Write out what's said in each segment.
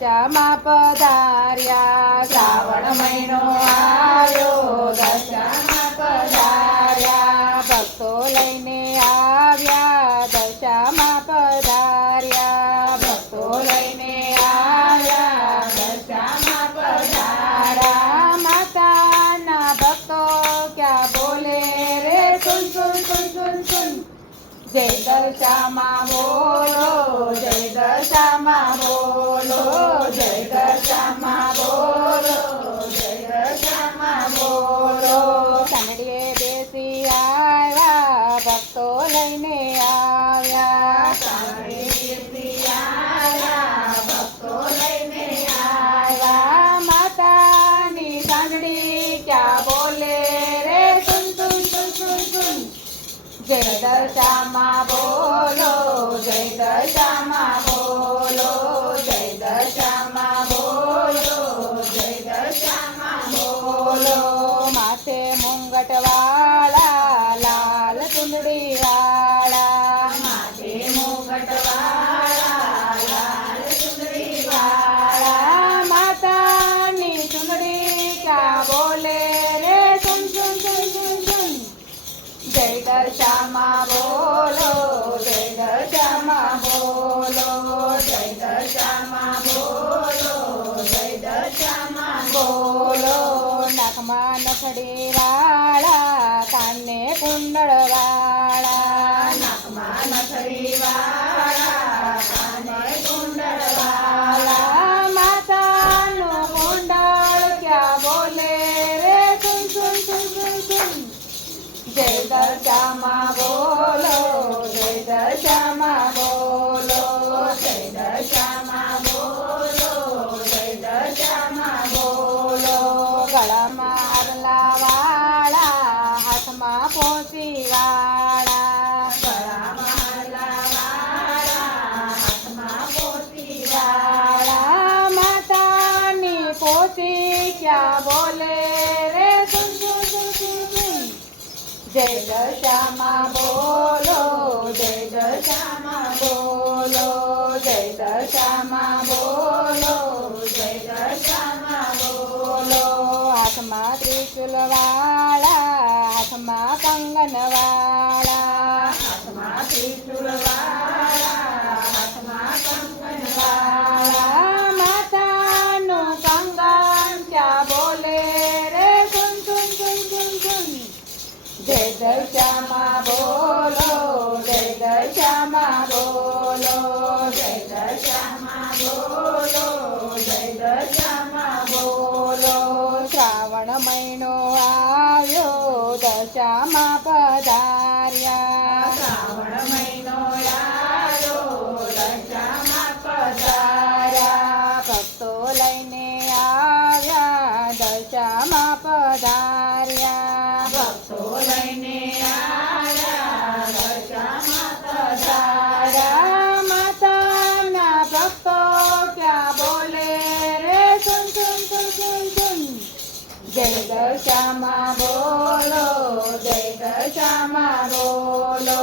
દશામાં પધાર્યા. શ્રાવણ મહિનો આવ્યો દશામાં પધાર્યા. ભક્તો લઈને આવ્યા દશામાં પધાર્યા. ભક્તો લઈને આવ્યા દશામાં પધાર્યા. માતાના ભક્તો ક્યાં બોલે રે સુન સુન સુન સુન સુન. જય દશામાં બોલો, જય દશામાં બોલો, જય દશામાં બોલો, જય દશામાં બોલો. કાનડીએ બેસી આવ્યા ભક્તો લઈને આવ્યા. કાનડીએ બેસી આવ્યા ભક્તો લઈને આવ્યા. માતાની કાનડી ક્યાં બોલે રે સુન સુન સુન સુન સુન. જય દશામાં બોલો, જય દશામાં બોલો, જય દશામાં બોલો, જય દશામાં બોલો. માથે મુંગટ વાળા લાલ ચુંદડી વાળા. માથે મુંગટ વાળા લાલ ચુંદડી વાળા. માતાની ચુંદડી ક્યાં બોલે રે સુન સુન સુન સુન સુન. જય દશામાં બોલો, જય દશામાં બોલો, જય દશામાં બોલો, જય દશામાં બોલો. નાકમાં નથડી વાળા, કાને કુંડળ વાળા. નાકમાં નથડી વાળા, કાને કુંડળ વાળા. માતાનું કુંડળ ક્યાં બોલે રે સુન સુન સુન સુન સુન. જય દશામાં બોલો, જય દશામાં બોલો, જય દશામાં બોલો, જય દશામાં બોલો. ગળામાં હારલા વાળા, હાથમાં પોચી વાળા. ગળામાં હારલા વાળા, હાથમાં પોચી વાળા. માતાની પોચી ક્યાં બોલે રે સુન સુન સુન સુન સુન. જય દશામાં બોલો, જય દશામાં બોલો, જય દશામાં બોલો, જય દશામાં બોલો. હાથમાં ત્રિશુલ વાળા, હાથમાં કંગન વાળા. હાથમાં ત્રિશુલ વાળા, હાથમાં કંગન વાળા. માતાનું કંગન ક્યાં બોલે રે સુન સુન સુન સુન સુન. જય દશામાં બોલો, જય દશામાં બોલો, જય દશામાં બોલો, જય દશામાં બોલો. શ્રાવણ મહિનો આવ્યો દશામાં પધાર્યા. શ્રાવણ મહિનો આવ્યો દશામાં પધાર્યા. ભક્તો લઈને આવ્યા દશામાં પધાર્યા. ભક્તો લઈને આવ્યા દશામાં પધાર્યા. માતાના ભક્તો ક્યાં બોલે રે સુન સુન સુન સુન સુન. જય દશામાં બોલો, જય દશામાં બોલો,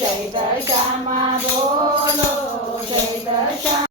જય દશામાં બોલો, જય દશા.